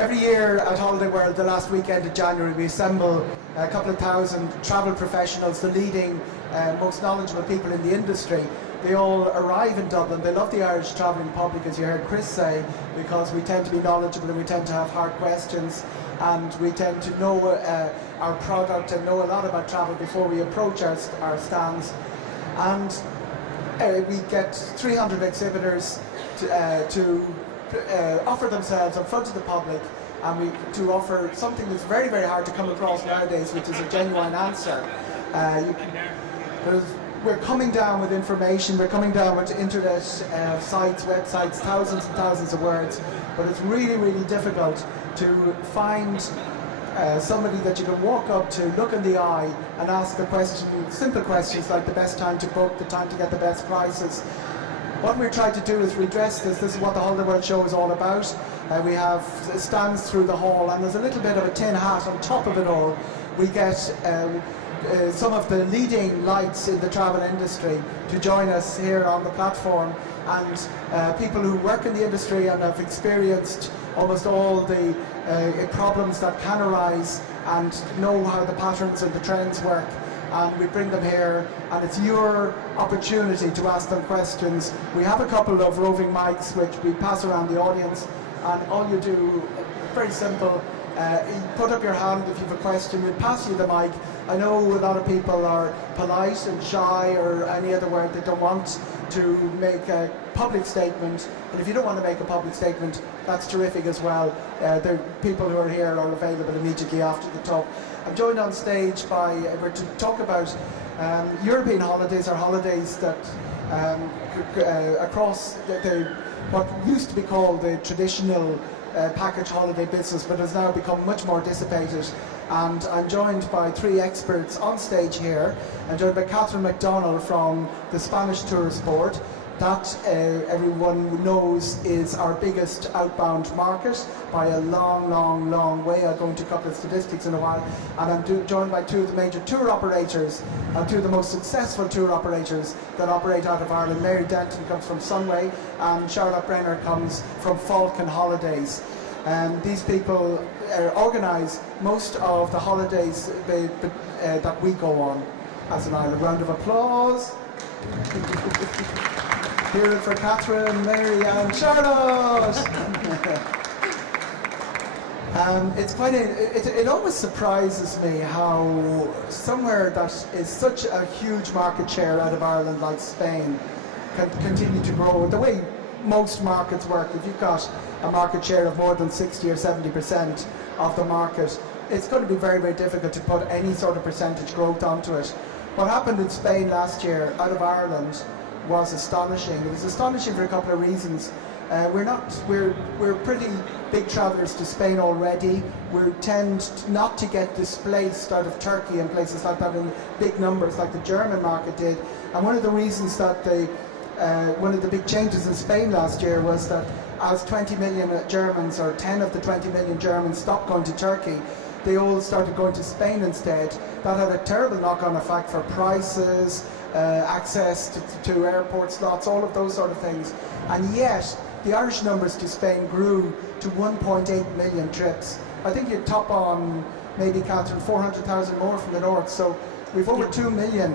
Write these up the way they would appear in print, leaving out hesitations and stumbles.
Every year at Holiday World, the last weekend of January, we assemble a couple of thousand travel professionals, the leading, most knowledgeable people in the industry. They all arrive in Dublin. They love the Irish travelling public, as you heard Chris say, because we tend to be knowledgeable and we tend to have hard questions, and we tend to know our product and know a lot about travel before we approach our stands. And we get 300 exhibitors to offer themselves in front of the public, and to offer something that's very, very hard to come across nowadays, which is a genuine answer. We're coming down with information, we're coming down with internet sites, websites, thousands and thousands of words, but it's really, really difficult to find somebody that you can walk up to, look in the eye, and ask the question, simple questions like the best time to book, the time to get the best prices. What we're trying to do is redress this. This is what the Holiday World Show is all about. We have stands through the hall, and there's a little bit of a tin hat on top of it all. We get some of the leading lights in the travel industry to join us here on the platform, and people who work in the industry and have experienced almost all the problems that can arise and know how the patterns and the trends work. And we bring them here, and it's your opportunity to ask them questions. We have a couple of roving mics which we pass around the audience, and all you do, very simple, you put up your hand if you have a question, we'll pass you the mic. I know a lot of people are polite and shy, or any other word, they don't want to make a public statement, and if you don't want to make a public statement, that's terrific as well. The people who are here are available immediately after the talk. I'm joined on stage by, we're to talk about European holidays, or holidays that across what used to be called the traditional package holiday business, but has now become much more dissipated. And I'm joined by three experts on stage here. I'm joined by Kathryn MacDonnell from the Spanish Tourist Board. That, everyone knows, is our biggest outbound market by a long, long, long way. I'll go into a couple of statistics in a while. And I'm joined by two of the major tour operators, two of the most successful tour operators that operate out of Ireland. Mary Denton comes from Sunway, and Charlotte Brenner comes from Falcon Holidays. These people organise most of the holidays that we go on as an island. Round of applause. Hear it for Kathryn, Mary and Charlotte! It's quite it always surprises me how somewhere that is such a huge market share out of Ireland like Spain can continue to grow. The way most markets work, if you've got a market share of more than 60 or 70% of the market, it's going to be very, very difficult to put any sort of percentage growth onto it. What happened in Spain last year out of Ireland was astonishing. It was astonishing for a couple of reasons. We're pretty big travellers to Spain already. We tend not to get displaced out of Turkey and places like that in big numbers like the German market did. And one of the reasons that one of the big changes in Spain last year was that as 20 million Germans, or 10 of the 20 million Germans, stopped going to Turkey, they all started going to Spain instead. That had a terrible knock-on effect for prices, access to airport slots, all of those sort of things. And yet, the Irish numbers to Spain grew to 1.8 million trips. I think you'd top on, maybe, Kathryn, 400,000 more from the north. So we've over 2 million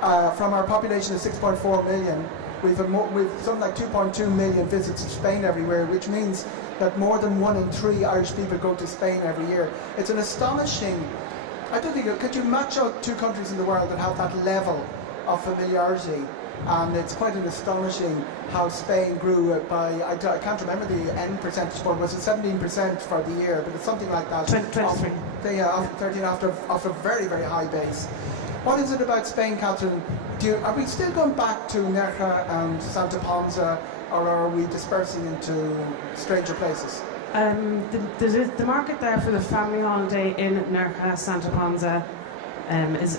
from our population of 6.4 million. We've something like 2.2 million visits to Spain everywhere, which means that more than 1 in 3 Irish people go to Spain every year. It's an astonishing, I don't think, could you match out two countries in the world that have that level of familiarity? And it's quite an astonishing how Spain grew by, I can't remember the end percentage point, was it 17% for the year, but it's something like that. 23. After 13, off a very, very high base. What is it about Spain, Kathryn? Are we still going back to Nerja and Santa Ponsa, or are we dispersing into stranger places? The market there for the family holiday in Nerja, Santa Ponsa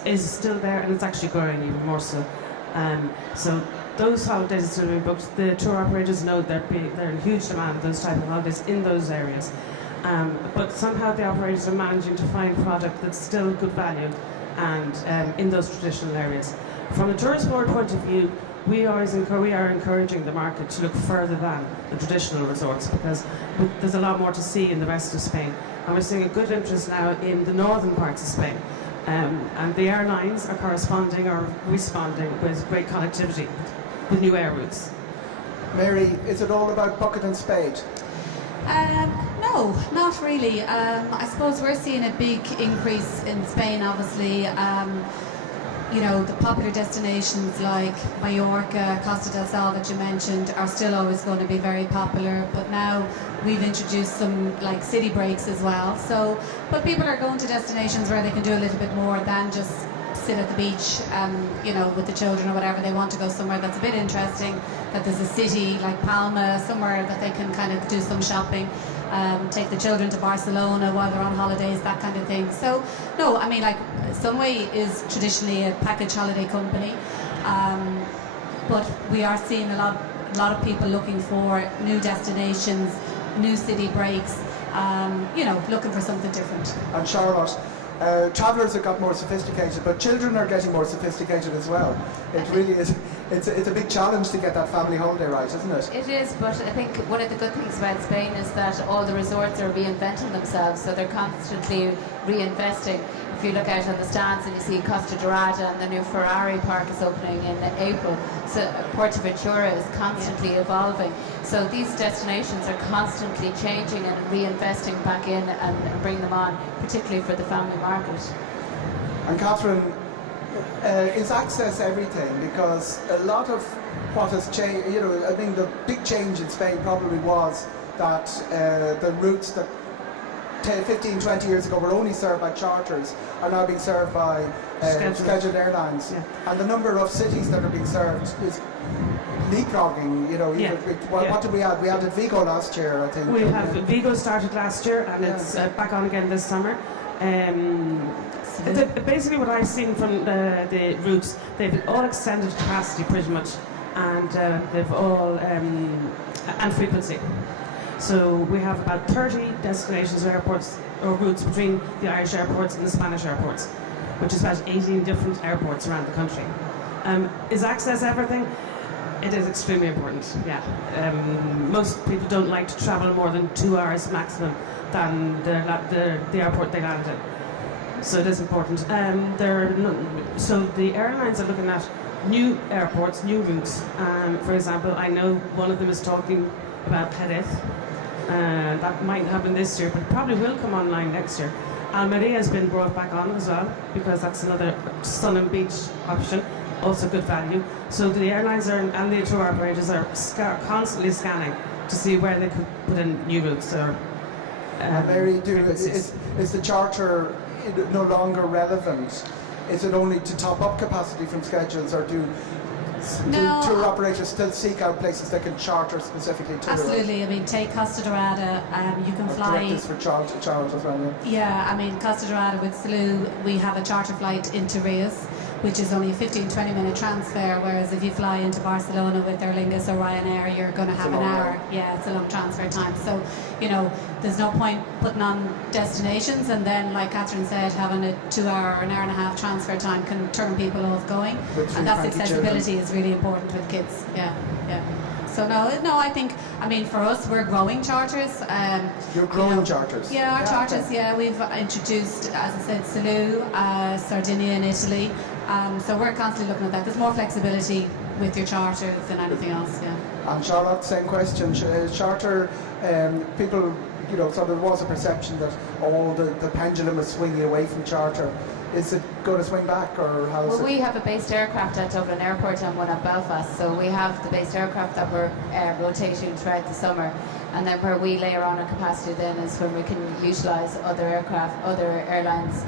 is still there, and it's actually growing even more so. So those holidays are still being booked. The tour operators know they're in huge demand, those type of holidays in those areas. But somehow the operators are managing to find product that's still good value and in those traditional areas. From a tourist board point of view, we are encouraging the market to look further than the traditional resorts, because there's a lot more to see in the rest of Spain. And we're seeing a good interest now in the northern parts of Spain. And the airlines are corresponding or responding with great connectivity with new air routes. Mary, is it all about bucket and spade? No, not really. I suppose we're seeing a big increase in Spain, obviously. You know, the popular destinations like Mallorca, Costa del Sol that you mentioned are still always going to be very popular, but now we've introduced some like city breaks as well. So, but people are going to destinations where they can do a little bit more than just sit at the beach, you know, with the children or whatever. They want to go somewhere that's a bit interesting, that there's a city like Palma, somewhere that they can kind of do some shopping. Take the children to Barcelona while they're on holidays, that kind of thing. So, no, I mean, like, Sunway is traditionally a package holiday company, but we are seeing a lot of people looking for new destinations, new city breaks, you know, looking for something different. And Charlotte, travellers have got more sophisticated, but children are getting more sophisticated as well. It really is. It's a big challenge to get that family holiday right, isn't it? It is, but I think one of the good things about Spain is that all the resorts are reinventing themselves, so they're constantly reinvesting. If you look out on the stands and you see Costa Dorada and the new Ferrari park is opening in April, so Portaventura is constantly evolving. So these destinations are constantly changing and reinvesting back in and bring them on, particularly for the family market. And Kathryn, is access everything? Because a lot of what has changed, you know, I mean, the big change in Spain probably was that the routes that 15, 20 years ago were only served by charters are now being served by scheduled airlines. Yeah. And the number of cities that are being served is leapfrogging, you know. Yeah. What did we add? We added Vigo last year, I think. We have Vigo started last year, and it's back on again this summer. Basically what I've seen from the routes, they've all extended capacity pretty much, and they've all and frequency. So we have about 30 destinations or airports or routes between the Irish airports and the Spanish airports, which is about 18 different airports around the country. Is access everything? It is extremely important, yeah. Most people don't like to travel more than 2 hours maximum than the airport they land in. So it is important. So the airlines are looking at new airports, new routes. For example, I know one of them is talking about Jerez. That might happen this year, but it probably will come online next year. Almeria has been brought back on as well, because that's another sun and beach option, also good value. So the airlines and the tour operators are constantly scanning to see where they could put in new routes. Or, Mary, is the charter no longer relevant? Is it only to top up capacity from schedules, or do tour operators still seek out places they can charter specifically to? Absolutely. I mean, take Costa Dorada, you can fly. Directives for Charles as well. Yeah, I mean, Costa Dorada with Salou, we have a charter flight into Reyes, which is only a 15-20 minute transfer, whereas if you fly into Barcelona with Aer Lingus or Ryanair, you're going to have an hour. Yeah, it's a long transfer time. So, you know, there's no point putting on destinations and then, like Kathryn said, having a 2 hour or an hour and a half transfer time can turn people off going. And that's accessibility is really important with kids. Yeah, yeah. So no, I think, I mean, for us, we're growing charters. You're growing charters? Yeah, our charters, yeah. We've introduced, as I said, Salou, Sardinia in Italy. So we're constantly looking at that. There's more flexibility with your charters than anything else, yeah. And Charlotte, same question. Charter, people, you know, so there was a perception that, the pendulum was swinging away from charter. Is it going to swing back, or how is it? Well, we have a based aircraft at Dublin Airport and one at Belfast, so we have the based aircraft that we're rotating throughout the summer, and then where we layer on our capacity then is when we can utilise other airlines'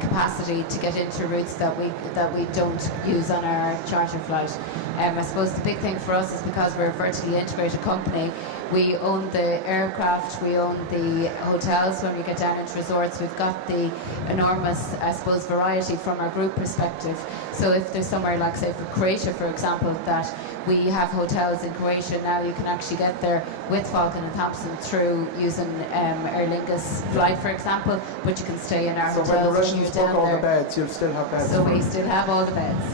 capacity to get into routes that we don't use on our charter flight. I suppose the big thing for us is because we're a vertically integrated company, we own the aircraft, we own the hotels. When we get down into resorts, we've got the enormous, I suppose, variety from our group perspective. So if there's somewhere like, say, for Croatia, for example, that we have hotels in Croatia now, you can actually get there with Falcon and Thompson through using Aer Lingus flight, for example, but you can stay in our hotels. So when the Russians book all the beds, you'll still have beds? So we still have all the beds.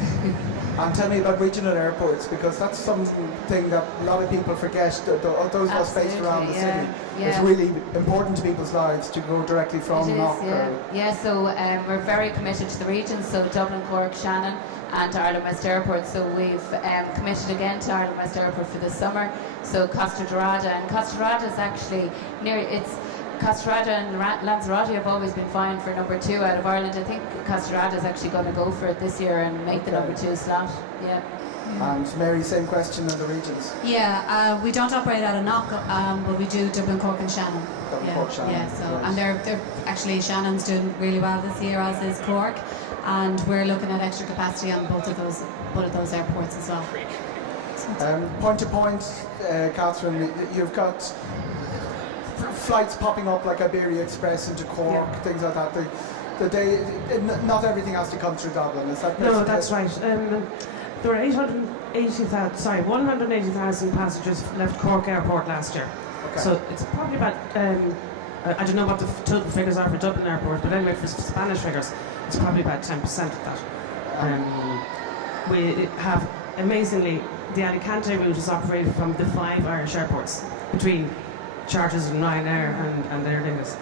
And tell me about regional airports, because that's something that a lot of people forget. Those of us based around the city, it's really important to people's lives to go directly from Knock. So we're very committed to the region, so Dublin, Cork, Shannon and Ireland West Airport. So we've committed again to Ireland West Airport for the summer. So Costa Dorada, and Costa Dorada is actually Costa Dorada and Lanzarote have always been vying for number 2 out of Ireland. I think Costa Dorada is actually going to go for it this year and make the number 2 slot. Yeah. And Mary, same question in the regions. Yeah, we don't operate out of Knock, but we do Dublin, Cork and Shannon. Dublin, Cork, Shannon. Yeah, so and they're actually, Shannon's doing really well this year, as is Cork, and we're looking at extra capacity on both of those airports as well. Point to point, Kathryn, you've got flights popping up like Iberia Express into Cork, things like that. Not everything has to come through Dublin, is that? No, that's right. There were 180,000 passengers left Cork Airport last year. Okay. So it's probably about, I don't know what the total figures are for Dublin Airport, but anyway, for Spanish figures, it's probably about 10% of that. We have, amazingly, the Alicante route is operated from the 5 Irish airports, between Charters and Ryanair and Aer Lingus.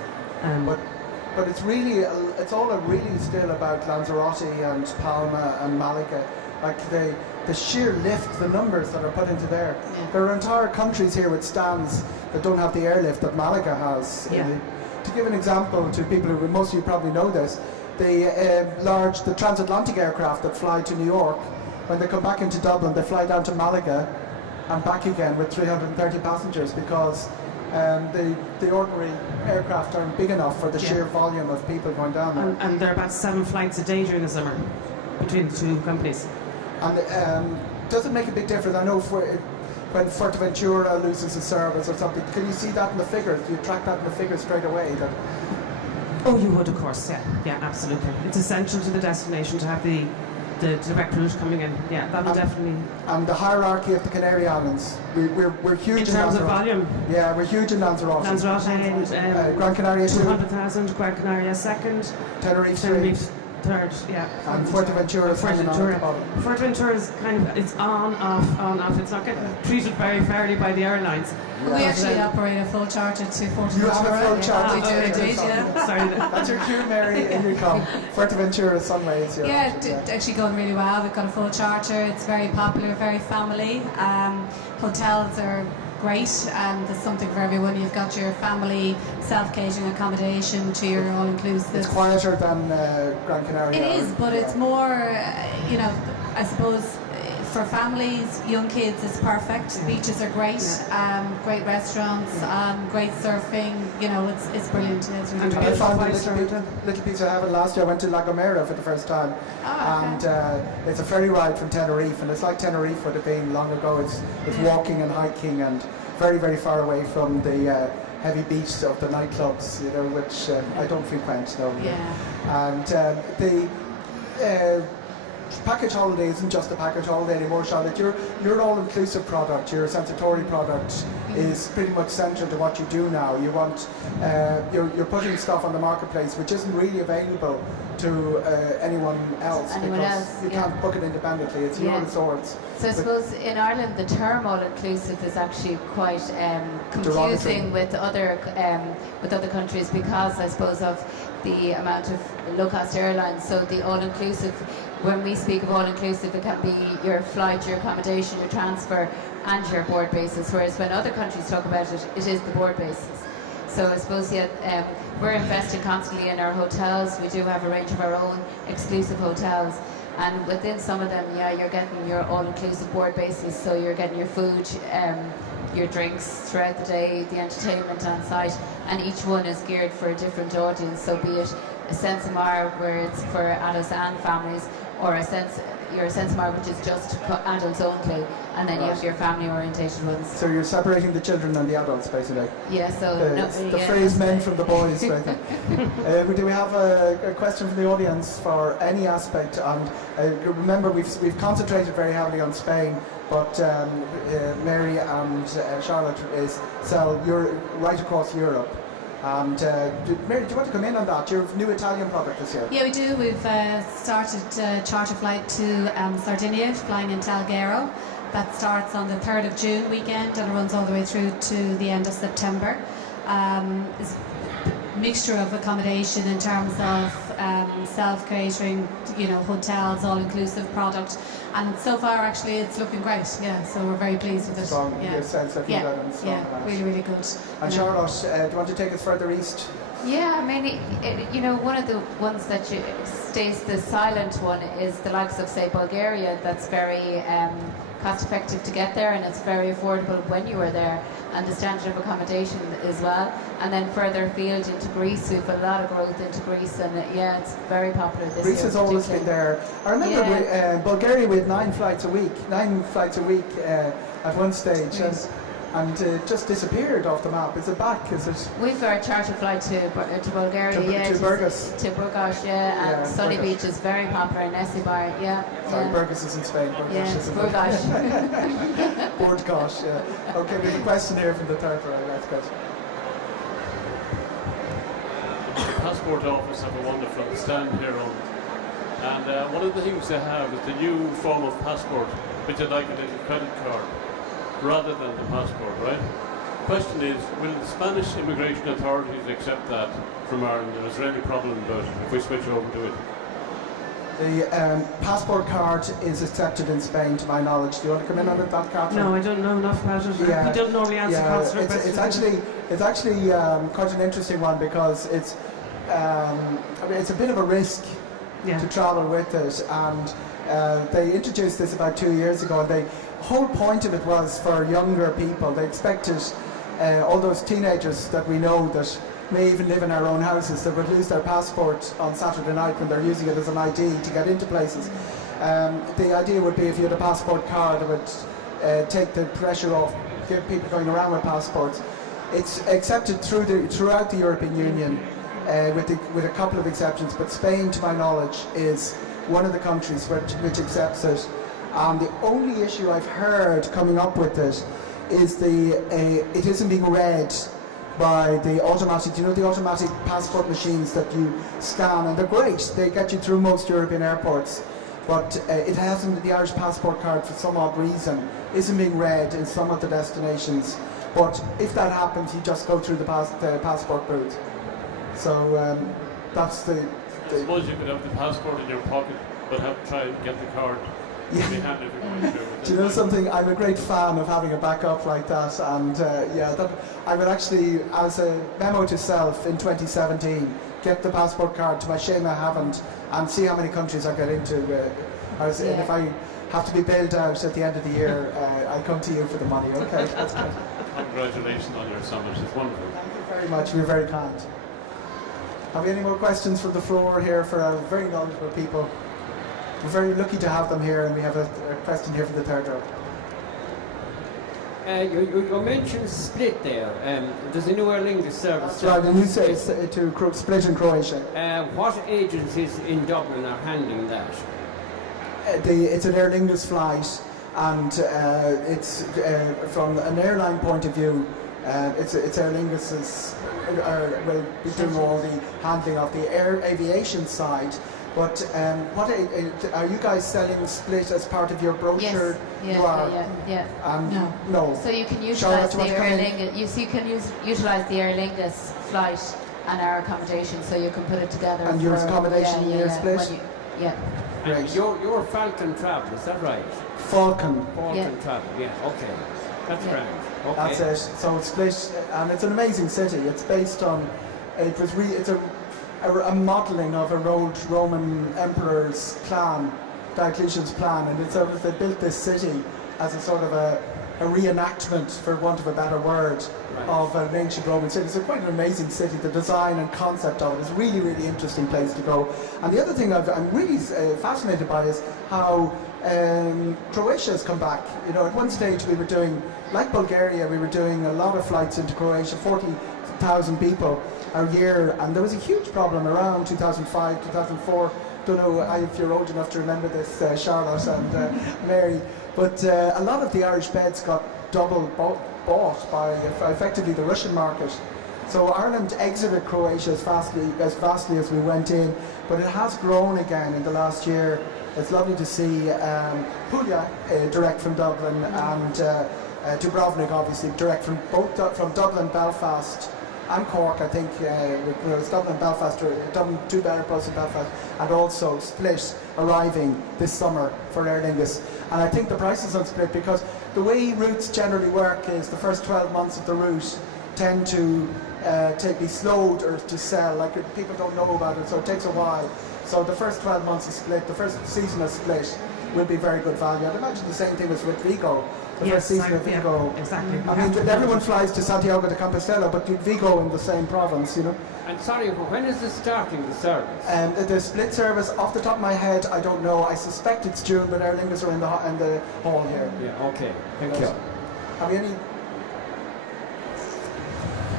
But it's really, it's all really still about Lanzarote and Palma and Malaga. Like the sheer lift, the numbers that are put into there. Yeah. There are entire countries here with stands that don't have the airlift that Malaga has. Yeah. To give an example to people who, most of you probably know this, the transatlantic aircraft that fly to New York, when they come back into Dublin, they fly down to Malaga and back again with 330 passengers, because the ordinary aircraft aren't big enough for the sheer volume of people going down there. And there are about 7 flights a day during the summer between the 2 companies. And does it make a big difference? I know when Fuerteventura loses a service or something, can you see that in the figures? You track that in the figures straight away? Oh, you would, of course, yeah, absolutely. It's essential to the destination to have the direct route coming in. Yeah, that would definitely. And the hierarchy of the Canary Islands, we're huge in terms of volume. Yeah, we're huge in Lanzarote. Lanzarote and Gran Canaria 200,000, Gran Canaria second, Tenerife third, yeah. And Fuerteventura. Fuerteventura is kind of, it's on, off. It's not getting treated very fairly by the airlines. Yeah. We actually operate a full charter to Fuerteventura. You have a full charter? We do indeed, yeah. Sorry. That's your cue, Mary, in your come. Fuerteventura, Sunway is your actually going really well. We've got a full charter. It's very popular, very family. Hotels are great, and there's something for everyone. You've got your family self-catering accommodation to your all-inclusive. It's quieter than Gran Canaria. It is, but it's more, I suppose, for families, young kids, it's perfect. Beaches are great, great restaurants, great surfing. It's brilliant. It's really I found a little piece of heaven last year. I went to La Gomera for the first time, and it's a ferry ride from Tenerife, and it's like Tenerife would have been long ago. It's walking and hiking, and very, very far away from the heavy beach of the nightclubs, which I don't frequent. No. Yeah. And the package holiday isn't just a package holiday anymore, Charlotte. Your all-inclusive product, your Sensatori product, is pretty much central to what you do now. You want you're putting stuff on the marketplace which isn't really available to anyone else, because you can't book it independently. It's your resorts. So I suppose in Ireland the term all-inclusive is actually quite confusing with other countries, because I suppose of the amount of low-cost airlines. So the all-inclusive, when we speak of all-inclusive, it can be your flight, your accommodation, your transfer and your board basis, whereas when other countries talk about it, it is the board basis. So I suppose we're investing constantly in our hotels. We do have a range of our own exclusive hotels, and within some of them, you're getting your all-inclusive board basis, so you're getting your food, your drinks throughout the day, the entertainment on site, and each one is geared for a different audience. So be it a Sensimar where it's for adults and families, or your Sensimar which is just adults only, and then you have your family orientated ones. So you're separating the children and the adults, basically. Yeah, so the phrase men from the boys, I think. Do we have a question from the audience for any aspect? And remember, we've concentrated very heavily on Spain, but Mary and Charlotte sell right across Europe. And Mary, do you want to come in on that? Your new Italian product this year. Yeah, we do. We've started a charter flight to Sardinia, flying into Alghero. That starts on the 3rd of June weekend and runs all the way through to the end of September. It's a mixture of accommodation in terms of self-catering, hotels, all-inclusive product. And so far, actually, it's looking great. Yeah, so we're very pleased with it. Strong, yeah. sense that you've got really, really good. And Charlotte, do you want to take us further east? Yeah, I mean, one of the ones that stays the silent one is the likes of, say, Bulgaria. That's very cost effective to get there, and it's very affordable when you are there, and the standard of accommodation as well. And then further afield into Greece, we've a lot of growth into Greece, and it's very popular this year. Greece has always been there. I remember Bulgaria, we had 9 flights a week at one stage, and it just disappeared off the map. Is it back? Is it? We've got a charter flight to Bulgaria, to Burgos. To Burgos, and Sunny Burgos. Beach is very popular in Esibar, Sorry, Burgos is in Spain. Burgos is in Burgos. Burgos, yeah. Okay, we have a question here from the third row. That's good. The passport office have a wonderful stand here on, and one of the things they have is the new form of passport, which is like a little credit card, rather than the passport, right? Question is, will the Spanish immigration authorities accept that from Ireland? Is there any problem about it if we switch over to it? The passport card is accepted in Spain, to my knowledge. Do you want to come in on it, that, Kathryn? No, I don't know enough about it. Yeah. We don't normally answer consular questions. It's actually quite an interesting one, because it's a bit of a risk to travel with it, and they introduced this about 2 years ago, and the whole point of it was for younger people. They expected all those teenagers that we know that may even live in our own houses that would lose their passport on Saturday night when they're using it as an ID to get into places. The idea would be, if you had a passport card, it would take the pressure off people going around with passports. It's accepted throughout the European Union, with a couple of exceptions, but Spain, to my knowledge, is one of the countries which accepts it. And the only issue I've heard coming up with it is it isn't being read by the automatic, the automatic passport machines that you scan, and they're great. They get you through most European airports, but it hasn't. The Irish passport card, for some odd reason, isn't being read in some of the destinations. But if that happens, you just go through the passport booth. So that's the. I suppose you could have the passport in your pocket, but try and get the card. Yeah. Do you know something? I'm a great fan of having a backup like that, and I would actually, as a memo to self in 2017, get the passport card. To my shame, I haven't, and see how many countries I get into. And if I have to be bailed out at the end of the year, I'll come to you for the money. Okay, that's good. Congratulations on your summit. It's wonderful. Thank you very much. You're very kind. Have we any more questions from the floor here for our very knowledgeable people? We're very lucky to have them here, and we have a question here from the third row. You mentioned Split there. There's a new Aer Lingus service. That's right, and you say it's to Split in Croatia. What agencies in Dublin are handling that? It's an Aer Lingus flight, and it's from an airline point of view. It's Aer Lingus will be doing all the handling of the aviation side. But what are you guys selling Split as part of your brochure? Yes, you are. Yeah. No. So you can utilise the Aer Lingus. You can utilize the Aer Lingus flight and our accommodation, so you can put it together. And your accommodation in your Split. Great. Your Falcon travel, is that right? Falcon. Travel. Yeah. Okay. That's grand. Okay. That's it. So it's Split, and it's an amazing city. It's based on. It's a modelling of an old Roman emperor's plan, Diocletian's plan, and they built this city as a sort of a reenactment, for want of a better word, of an ancient Roman city. So quite an amazing city. The design and concept of it is really, really interesting place to go. And the other thing I'm really fascinated by is how Croatia has come back. At one stage we were doing, like Bulgaria, we were doing a lot of flights into Croatia, 40,000 people a year, and there was a huge problem around 2005, 2004. Don't know if you're old enough to remember this, Charlotte and Mary, but a lot of the Irish beds got double bought by effectively the Russian market, So Ireland exited Croatia as vastly as we went in, but it has grown again in the last year. It's lovely to see Puglia direct from Dublin and Dubrovnik obviously direct from from Dublin, Belfast and Cork. I think it's Dublin, Belfast, Dublin 2 Better Bus in Belfast, and also Split arriving this summer for Aer Lingus. And I think the prices on Split, because the way routes generally work is the first 12 months of the route tend to be slowed or to sell, like people don't know about it, so it takes a while. So the first 12 months of Split, the first season of Split will be very good value. I'd imagine the same thing was with Vigo. The first season of Vigo. Yeah, exactly. I mean, everyone flies to Santiago de Compostela, but Vigo in the same province, you know. And sorry, when is this starting, the service? The Split service, off the top of my head, I don't know. I suspect it's June, but Aer Lingus are in the hall here. Yeah, okay. Thank you. Have you any?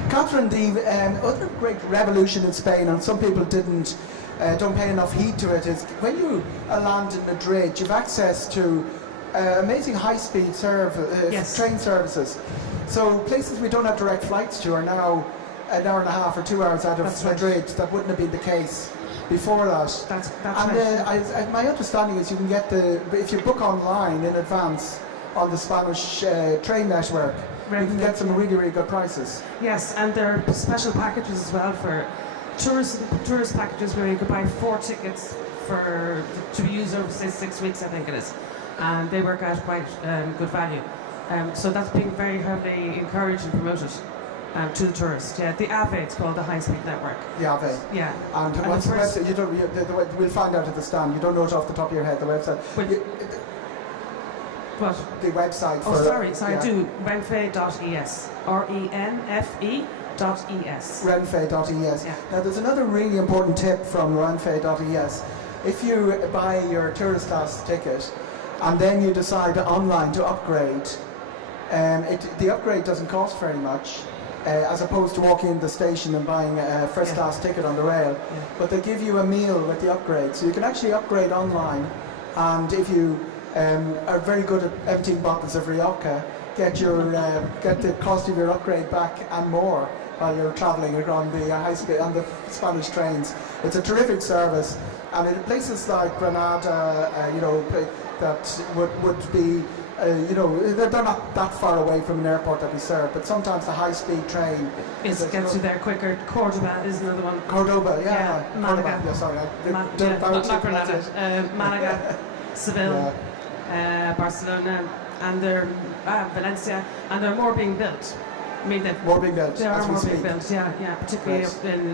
Kathryn, the other great revolution in Spain, and some people don't pay enough heed to it, is when you land in Madrid, you've access to amazing high-speed train services. So places we don't have direct flights to are now an hour and a half or 2 hours out of Madrid. That wouldn't have been the case before that. That's and my understanding is you can get if you book online in advance on the Spanish train network, you can get some really, really good prices. Yes, and there are special packages as well for tourist packages where you could buy 4 tickets to be used over, say, 6 weeks, I think it is. And they work out quite good value. So that's being very heavily encouraged and promoted to the tourists. Yeah, the AVE, it's called the High Speed Network. The AVE. Yeah. And what's the website? We'll find out at the stand. You don't know it off the top of your head, the website. What? The website for... Oh, sorry, I do. Renfe.es. RENFE.es. Renfe.es. Yeah. Now, there's another really important tip from Renfe.es. If you buy your tourist class ticket and then you decide online to upgrade, the upgrade doesn't cost very much, as opposed to walking in the station and buying a first class ticket on the rail. Yeah. But they give you a meal with the upgrade, so you can actually upgrade online. And if you are very good at emptying bottles of Rioja, get the cost of your upgrade back and more while you're travelling on the high speed on the Spanish trains. It's a terrific service, and in places like Granada, that would be, they're not that far away from an airport that we serve, but sometimes the high speed train gets you there quicker. Cordoba is another one. Cordoba, yeah. Malaga. Cordoba. Yeah, sorry. Not Granada. Malaga, Seville, Barcelona, and Valencia, and there are more being built. I mean, more being built. There as are we more speak. being built. Yeah, particularly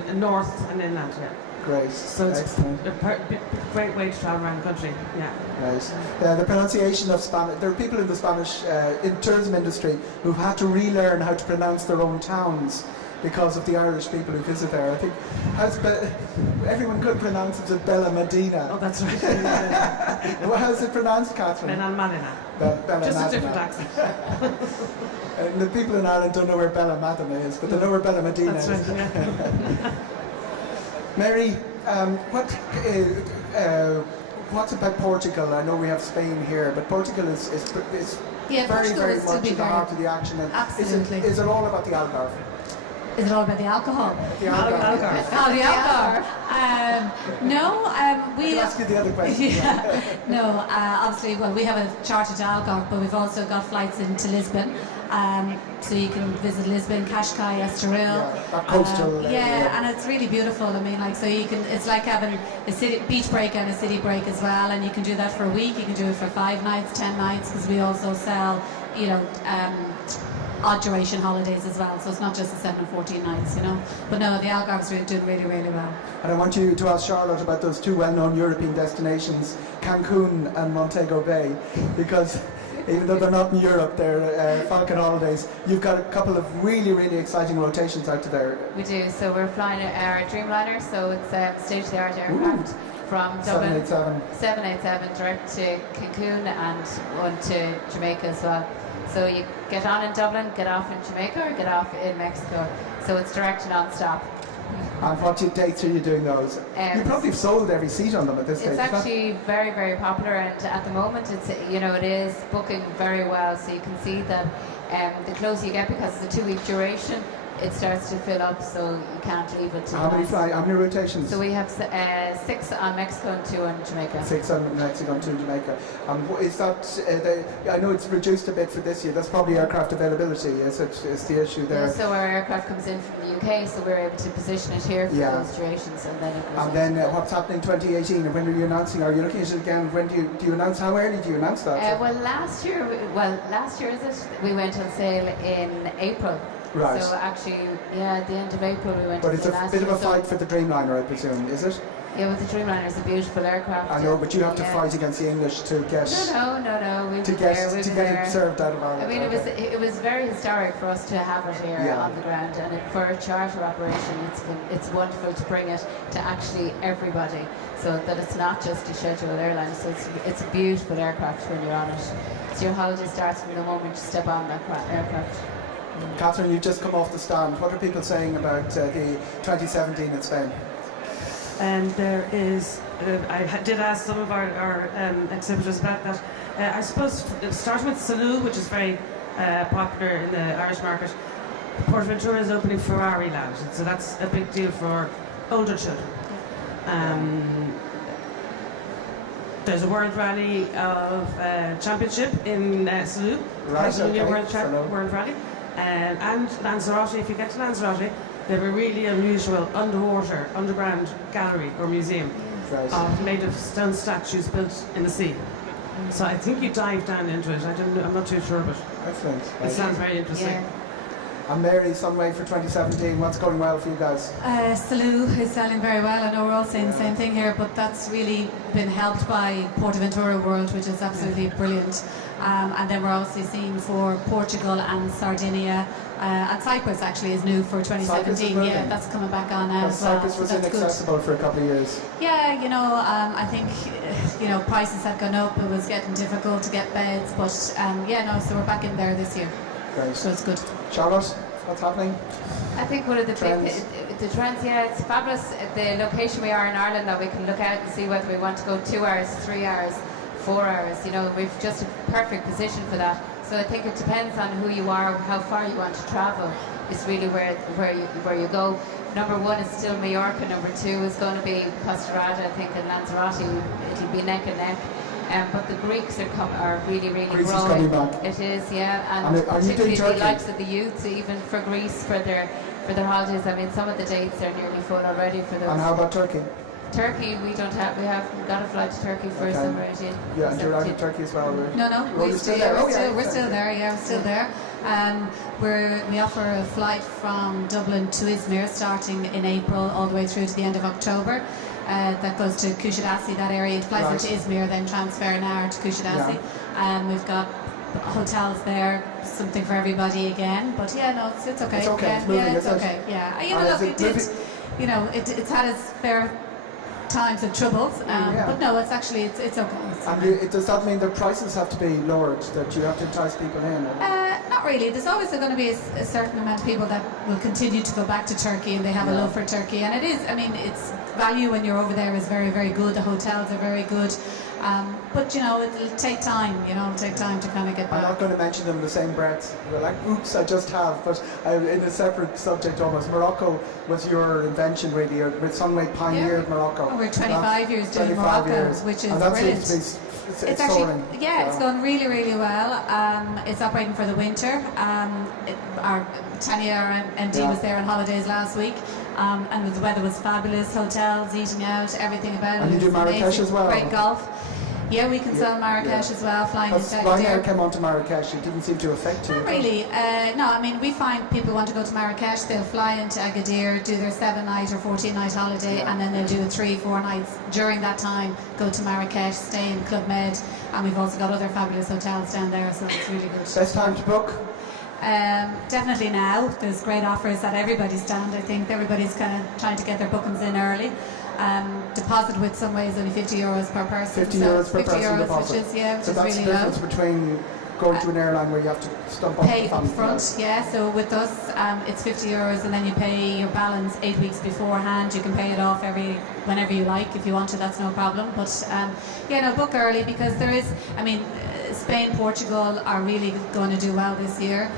in north and inland. Yeah. Great. So it's excellent. a great way to travel around the country. Yeah. Right. The pronunciation of Spanish. There are people in the Spanish in tourism industry who've had to relearn how to pronounce their own towns because of the Irish people who visit there. I think everyone could pronounce it as Bella Medina. Oh, that's right. Well, how's it pronounced, Kathryn? Benalmadena. Just a different accent. And the people in Ireland don't know where Bella Madina is, but they know where Bella Medina That's is. right, yeah. Mary, what's about Portugal? I know we have Spain here, but Portugal is Yeah, very, Portugal very will still much be in the very- heart of the action. And Absolutely. Is it all about the Algarve? Is it all about the alcohol? The Algarve. Oh, the alcohol. No, we. I'll ask you the other question. Yeah. No, obviously, well, we have a charter to Algarve, but we've also got flights into Lisbon. So you can visit Lisbon, Cascais, Estoril. Yeah, that coastal area. And it's really beautiful. I mean, like, so you can. It's like having a beach break and a city break as well, and you can do that for a week. You can do it for 5 nights, 10 nights, because we also sell, odd duration holidays as well, so it's not just the 7 and 14 nights, But no, the Algarve is doing really, really well. And I want you to ask Charlotte about those 2 well-known European destinations, Cancun and Montego Bay, because even though they're not in Europe, they're Falcon holidays. You've got a couple of really, really exciting rotations out to there. We do. So we're flying our Dreamliner, so it's state-of-the-art aircraft from Dublin. 787 direct to Cancun and one to Jamaica as well. So you get on in Dublin, get off in Jamaica, or get off in Mexico. So it's direct non-stop. And what dates are you doing those? You probably have sold every seat on them at this stage. It's actually very, very popular, and at the moment, it is booking very well. So you can see that the closer you get, because it's a 2-week duration, it starts to fill up, so you can't leave it to How many rotations? So we have 6 on Mexico and 2 on Jamaica. 6 on Mexico and 2 in Jamaica. Is that, I know it's reduced a bit for this year, that's probably aircraft availability, is the issue there? Yeah, so our aircraft comes in from the UK, so we're able to position it here for those durations, and then it goes what's happening in 2018, and when are you announcing? Are you looking at it again? When do you announce? How early do you announce that? last year is it? We went on sale in April. Right. So actually, at the end of April we went. But it's a bit of a fight for the Dreamliner, I presume, is it? Yeah, but the Dreamliner is a beautiful aircraft. I know, but you have to fight against the English to get. No. To get it served out of Ireland. I mean, it was very historic for us to have it here on the ground, and for a charter operation, it's wonderful to bring it to actually everybody, so that it's not just a scheduled airline. So it's a beautiful aircraft when you're on it. So your holiday starts from the moment you step on that aircraft. Kathryn, you've just come off the stand. What are people saying about the 2017 in Spain? And there is, I did ask some of our exhibitors about that. I suppose starting with Salou, which is very popular in the Irish market, Portaventura is opening Ferrari Land, so that's a big deal for older children. There's a World Rally of Championship in Salou, World Rally, and Lanzarote. If you get to Lanzarote, they have a really unusual underground gallery or museum made of stone statues built in the sea. So I think you dive down into it. I'm not too sure, but excellent. It sounds very interesting. Yeah. And Mary, Sunway for 2017, what's going well for you guys? Salou is selling very well. I know we're all saying the same thing here, but that's really been helped by Portaventura World, which is absolutely brilliant. And then we're also seeing for Portugal and Sardinia, and Cyprus actually is new for 2017. Yeah, that's coming back on now as well. Cyprus was inaccessible for a couple of years. Yeah, I think prices had gone up. It was getting difficult to get beds, but so we're back in there this year. Great. So it's good. Charlotte, what's happening? I think one of the trends. The trends, it's fabulous. The location we are in Ireland, that we can look out and see whether we want to go 2 hours, 3 hours, 4 hours. We've just a perfect position for that. So I think it depends on who you are, how far you want to travel. Is really where you go. Number 1 is still Mallorca. Number 2 is going to be Costa Rada, I think, and Lanzarote. It'll be neck and neck. But the Greeks are really Greece growing. Is coming back. It is, yeah, and particularly the likes of the youth, even for Greece for their holidays. I mean, some of the dates are nearly full already for those. And how about Turkey? Turkey, we got a flight to Turkey for summer 18. Yeah, and you're out of Turkey as well. No, we're still there. Yeah, we're still there. We offer a flight from Dublin to Izmir starting in April all the way through to the end of October. That goes to Kusadasi, that area. It flies into Izmir, then transfer an hour to Kusadasi. We've got hotels there, something for everybody again. But it's okay. It's okay. It's okay. Yeah. Look, it's had its fair times of troubles, but no, it's okay. And does that mean the prices have to be lowered, that you have to entice people in? Not really. There's always going to be a certain amount of people that will continue to go back to Turkey, and they have a love for Turkey. And it is, it's value when you're over there is very, very good. The hotels are very good. But it'll take time. It'll take time to kind of get back. I'm not going to mention them in the same breath. Oops, I just have. But in a separate subject almost. Morocco was your invention, really. With Sunway pioneered Morocco. We're 25 years doing 25 Morocco, years. which is and that brilliant. Seems to be it's actually, it's going really, really well. It's operating for the winter. Our Tanya, our MD, was there on holidays last week. And the weather was fabulous. Hotels, eating out, everything about it. And you do Marrakesh as well? Great golf. Yeah, we can sell Marrakesh as well, flying into Ryanair came on to Marrakesh, it didn't seem to affect you. Not really. No, we find people want to go to Marrakesh, they'll fly into Agadir, do their 7-night or 14-night holiday, and then they'll do 3-4 nights during that time, go to Marrakesh, stay in Club Med, and we've also got other fabulous hotels down there, so it's really good. Best time to book? Definitely now. There's great offers at everybody's stand. I think everybody's kind of trying to get their bookings in early. Deposit with Sunway is only €50 per person. 50 euros per person deposit. Which is so that's really the difference between going to an airline where you have to stump up pay the up front. So with us, it's €50, and then you pay your balance 8 weeks beforehand. You can pay it off whenever you like if you want to. That's no problem. But book early, because there is. Spain, Portugal are really going to do well this year.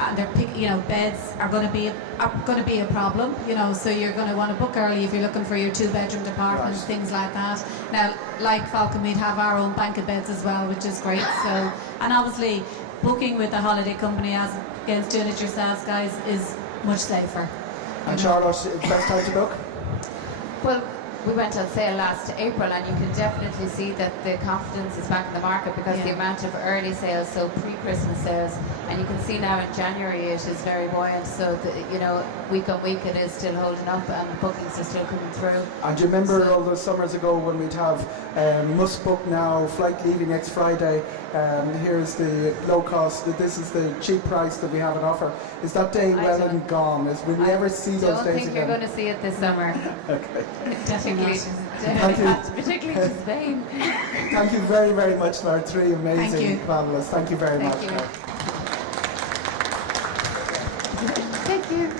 and beds are going to be a problem. So you're going to want to book early if you're looking for your 2-bedroom apartments, things like that. Now, like Falcon, we'd have our own bank of beds as well, which is great. So, and obviously, booking with a holiday company as against doing it yourselves, guys, is much safer. And Charlotte, best time to book? Well, we went on sale last April, and you can definitely see that the confidence is back in the market because the amount of early sales, so pre-Christmas sales, and you can see now in January it is very buoyant. So week on week it is still holding up, and bookings are still coming through. And do you remember all those summers ago when we'd have must book now, flight leaving next Friday? Here's the low cost. This is the cheap price that we have on offer. Is that day well and gone? Will we ever see those days again? I don't think you're going to see it this summer. Okay. Particularly to Spain. Thank you very, very much for our 3 amazing panelists. Thank you very much. Thank you.